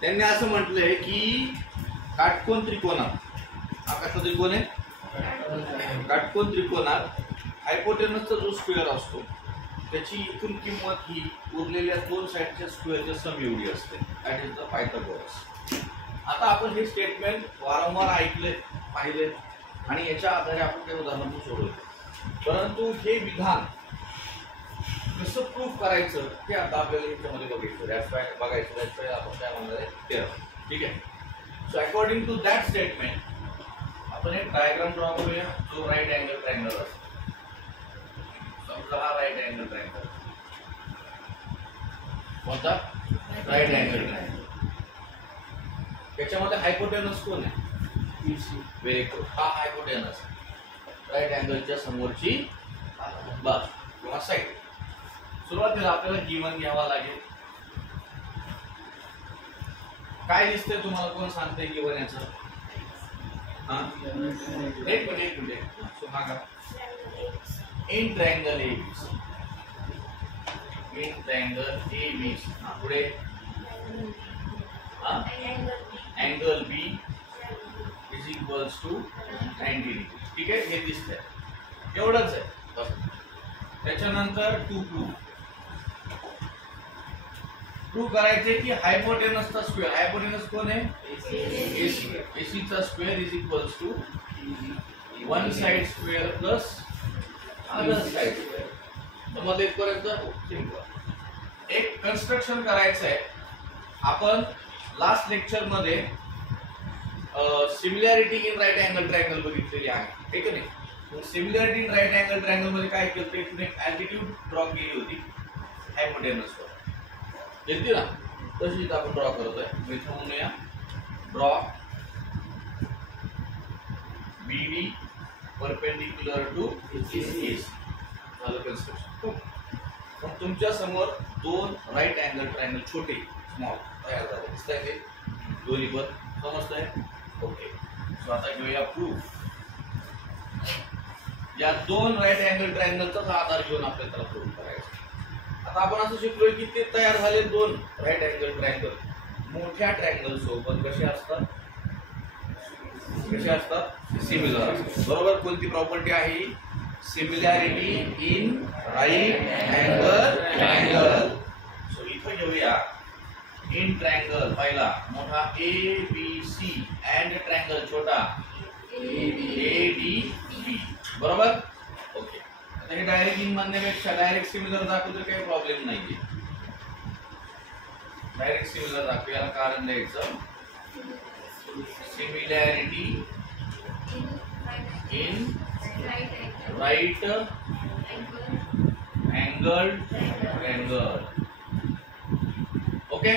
त्यांनी असं म्हटलंय की काटकोन त्रिकोणात, आकाशाचा त्रिकोण आहे, काटकोन त्रिकोणात हायपोटेनसचा जो स्क्वेअर असतो त्याची इथून किंमत ही उरलेल्या दोन साईडच्या स्क्वेअरच्या सम एवढी असते. That is the Pythagoras. आता आपण हे स्टेटमेंट वारंवार ऐकले, पाहिले आणि याच्या आधारे आपण काही उदाहरण सोडवले. परंतु हे विधान कसं प्रूव्ह करायचं हे आता आपल्याला याच्यामध्ये बघायचं. त्याशिवाय आपण काय म्हणणार आहे ते. ठीक आहे. So according to that statement आपण एक डायग्राम ड्रॉ करूया जो राईट अँगल ट्रायंगल असतो. समजा हा राईट अँगल ट्रायंगल. कोणता? Right angle triangle. त्याच्यामध्ये हायपोटेनस कोण आहे? Very good. हा हायपोटेनस राईट अँगलच्या समोरची बाजू किंवा साईड. सुरुवातीला आपल्याला गिवन घ्यावा लागेल. काय दिसतंय तुम्हाला? कोण सांगतंय गिवन याचं? एक मिनिट. सुहागा in triangle ABC. In triangle ABC. पुढे angle B is equals to 90 degree. ठीक आहे. हे दिसतंय. एवढंच आहे. त्याच्यानंतर प्रूव्ह करायचे की हायपोटेनसचा स्क्वेअर. हायपोटेनस कोण आहे? AC. AC चा square is equals to one side square plus other side square. समजलं इथपर्यंत? सिंपल. एक कन्स्ट्रक्शन करायचं आहे. आपण लास्ट लेक्चर मध्ये similarity in right angle triangle बघितलेली आहे, ठीक आहे नाही? Similarity in right angle triangle मध्ये काय केलं? इथून एक अल्टिट्यूड ड्रॉ केली होती हायपोटेनसवर. केली ना? तशीच आपण ड्रॉ करतोय. मी इथं म्हणूया draw BD perpendicular to AC. झालं कन्स्ट्रक्शन. मग तुमच्या समोर दोन राईट अँगल ट्रायंगल छोटे स्मॉल तयार झाले. दिसतंय ते दोन्ही पण? समजतंय? ओके. सो आता घेऊया प्रूफ. या दोन राईट अँगल ट्रायंगलचाच आधार घेऊन आपल्याला त्याला प्रूफ करायचं. आता आपण असं शिकलोय की ते तयार झाले दोन राईट अँगल ट्रायंगल मोठ्या ट्रायंगल सोबत कसे असतात? सिमिलर असतात. बरोबर. कोणती प्रॉपर्टी आहे? Similarity in right angle triangle. So इथं घेऊया इन ट्रायंगल पहिला मोठा ABC अँड ट्रायंगल छोटा ADB. बरोबर. ओके. आता हे डायरेक्ट इन म्हणण्यापेक्षा डायरेक्ट सिमिलर दाखवतो काही प्रॉब्लेम नाहीये. डायरेक्ट सिमिलर दाखवूया. कारण द्यायचं similarity in right angle triangle. Okay.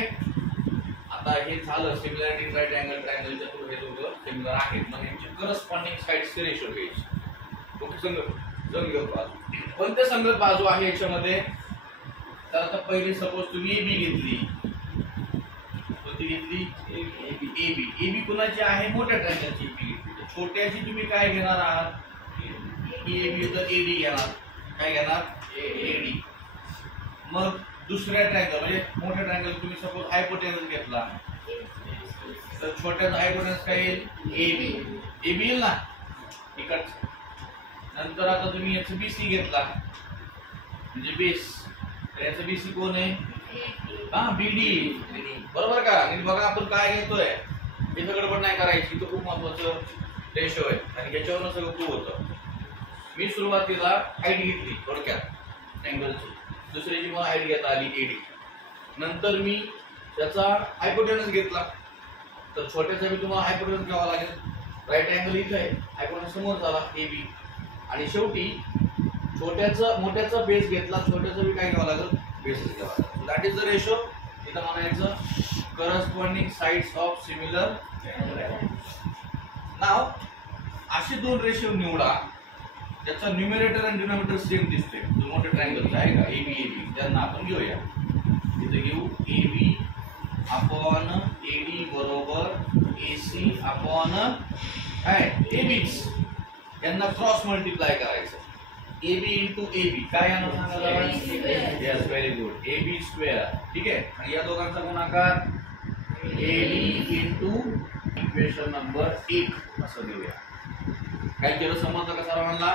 आता हे झालं सिमिलॅरिटी इन राईट अँगल ट्रायंगलच्या थ्रू हे दोघं सिमिलर आहेत. मग यांची करस्पॉन्डिंग साइड्सचे रेशो घ्यायची. ओके. संगत बाजू. कोणत्या संगत बाजू आहे याच्यामध्ये? तर आता पहिली सपोज तुम्ही AB घेतली. कोणती घेतली? AB. AB कुणाची आहे? मोठ्या ट्रायंगलची AB घेतली. छोट्याची तुम्ही काय घेणार आहात? AB. तर AD घेणार. काय घेणार? AD. मग दुसऱ्या ट्रायंगल म्हणजे मोठ्या ट्रायंगल तुम्ही सपोज हायपोटेनस घेतला तर छोट्याचा हायपोटेनस काय येईल? AB येईल ना इकडचं. नंतर आता तुम्ही याचं BC घेतला म्हणजे बेस. तर याचं BC कोण आहे? BD. बरोबर का? आणि बघा आपण काय घेतोय. हे सगळं पण नाही करायची. तो खूप महत्वाचं रेशो आहे आणि याच्यावरून सगळं प्रूव्ह होतं. मी सुरुवातीला हाईट घेतली थोडक्यात अँगलची. दुसऱ्याची मला हाईट घेता आली AD. नंतर मी त्याचा हायपोटेनस घेतला. तर छोट्याचा मी तुम्हाला हायपोटेनस घ्यावा लागेल. राईट अँगल इथे आहे. हायपोटेनस समोर झाला AB. आणि शेवटी मोठ्याचा बेस घेतला. छोट्याचा मी काय घ्यावा लागेल? बेसच घ्यावा लागेल. That is the ratio. इथं म्हणायचं करस्पॉन्डिंग साइड्स ऑफ सिमिलर. नाव असे दोन रेशो निवडा ज्याचा न्यूमरेटर आणि डिनॉमिनेटर सेम दिसतोय. जो मोठ्या ट्रायंगलचा आहे का AB. त्यांना आपण घेऊया. इथे घेऊ AB अपॉन AD बरोबर AC अपॉन काय? AB. यांना क्रॉस मल्टिप्लाय करायचं. AB इंटू AB काय यानं सांगायला? Yes very good. AB square. ठीक आहे. आणि या दोघांचा गुणाकार एडी इंटू इक्वेशन नंबर 1 असं देऊया. काय केलं समजलं का सर्वांना?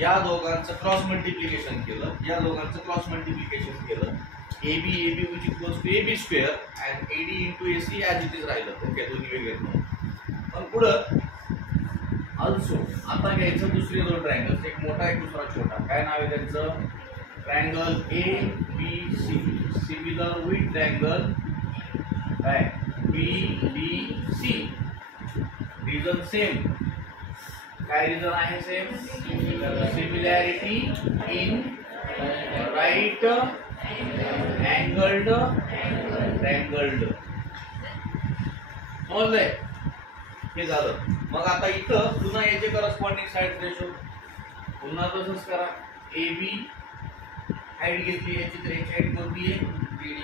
या दोघांचं क्रॉस मल्टिप्लिकेशन केलं, या दोघांचं क्रॉस मल्टिप्लिकेशन केलं. AB which equals to AB square and AD into AC as it is राहिलं. ओके, दोन्ही वेगळे आहेत. पण पुढं ऑल्सो आता घ्यायचं दुसरे दोन ट्रायंगल्स, एक मोठा एक दुसरा छोटा. काय नाव आहे त्यांचं? Triangle ABC similar with triangle काय BBC. Reason same. काय रिजन आहे same? Similarity in right angled triangled. समजलंय? हे झालं. मग आता इथं पुन्हा याचे करस्पॉन्डिंग साइड रेशो पुन्हा तसंच करा. AB हाईट घेतली याची, तर याची हाईट कोणती आहे?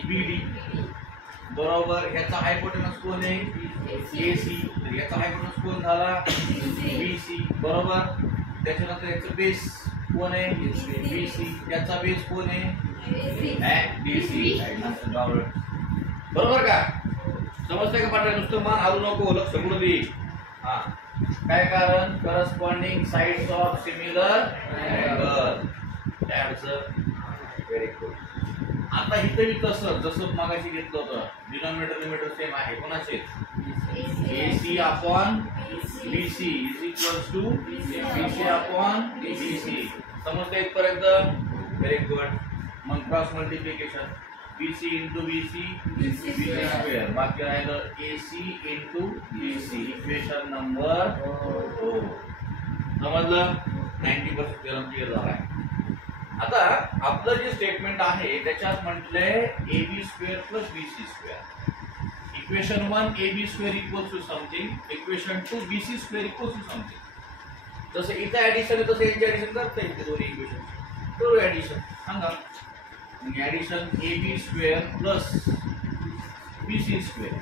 BD. बरोबर. ह्याचा हायपोटेनस कोण आहे? AC. तर याचा हायपोटेनस कोण झाला? BC. बरोबर. त्याच्यानंतर याचं बेस कोण आहे? BC. याचा बेस कोण आहे? DC. बरोबर का? समजतंय का पाठवा? नुसतं मान हलू नको, लक्ष पुढे दे. हा, काय कारण? Corresponding sides of similar triangle. Very good. आता इथं बी तसं जसं मागाशी घेतलं होतं, डिनॉमिनेटर लिमिटर सेम आहे. कोणाचे? AC upon BC is equals to BC upon BC. समजतंय इथपर्यंत? Very good. मग cross multiplication BC into BC square. बाकी राहिलं AC into BC. Equation number 2. समजलं? 90% थेरम क्लिअर झाला आहे. आता आपलं जे स्टेटमेंट आहे त्याच्यात म्हटलंय AB square plus BC square. Equation 1 AB square equals to something, equation 2 BC square equals to something. जसं इथं ऍडिशन आहे तसं यांची ऍडिशन करता येते. दोन्ही इक्वेशन करू ऍडिशन. सांगा addition AB square plus BC square.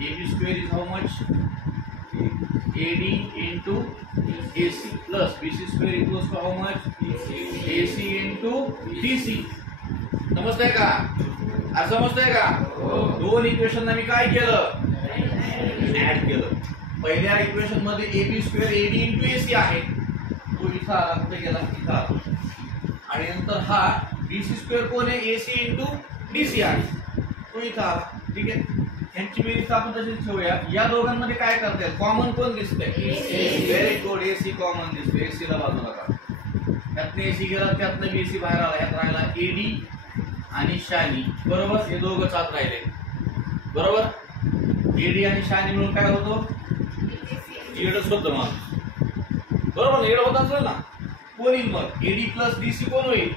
AB square is how much? AD into AC plus BC square equals to how much? AC into DC. समजतंय का? आज समजतंय का? दोन इक्वेशन मी काय केलं? ऍड केलं. पहिल्या इक्वेशन मध्ये AB square AD into AC आहे, तो इथं आला. कुठे गेला? इथं आला. आणि नंतर हा BC स्क्वेअर कोण आहे? AC into DC आहे, तो इथं आला. ठीक आहे. यांची बेरीज आपण तशीच ठेवूया. या दोघांमध्ये काय करता येईल? कॉमन कोण दिसतंय? Very good. AC कॉमन दिसतोय. AC ला बाजूला काढा. त्यातनं AC गेला, त्यातनं BC बाहेर आला. यात राहिला AD आणि शानी. बरोबर. हे दोघंच आत राहिले. बरोबर. AD आणि शानी मिळून काय होतो? येडच होतं मग. बरोबर. येड होत असेल ना, कोण येईल मग? AD प्लस DC कोण होईल?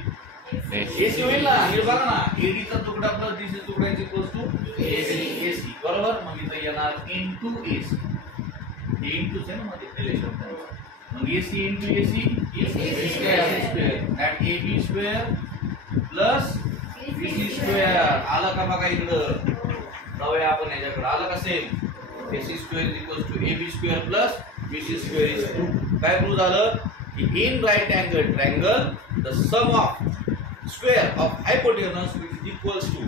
AC होईल ना. हे बघा ना, AD चा तुकडा प्लस DC तुकडा इज इक्वल्स टू AC. बरोबर. मग इथं येणार इनटू AC. हे इनटूच आहे ना मध्ये रिलेशन. मग AC into AC square that AB square plus BC square. आलं का बघा इकडं? जाऊया आपण याच्याकडे. आलं का? Same. AC square is equals to AB square plus BC square is to. काय प्रूव्ह झालं? In right angle triangle the sum of square of hypotenuse which is equals to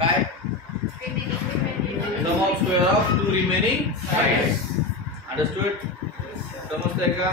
काय? Sum of square of two remaining sides. Understood? समजतंय का?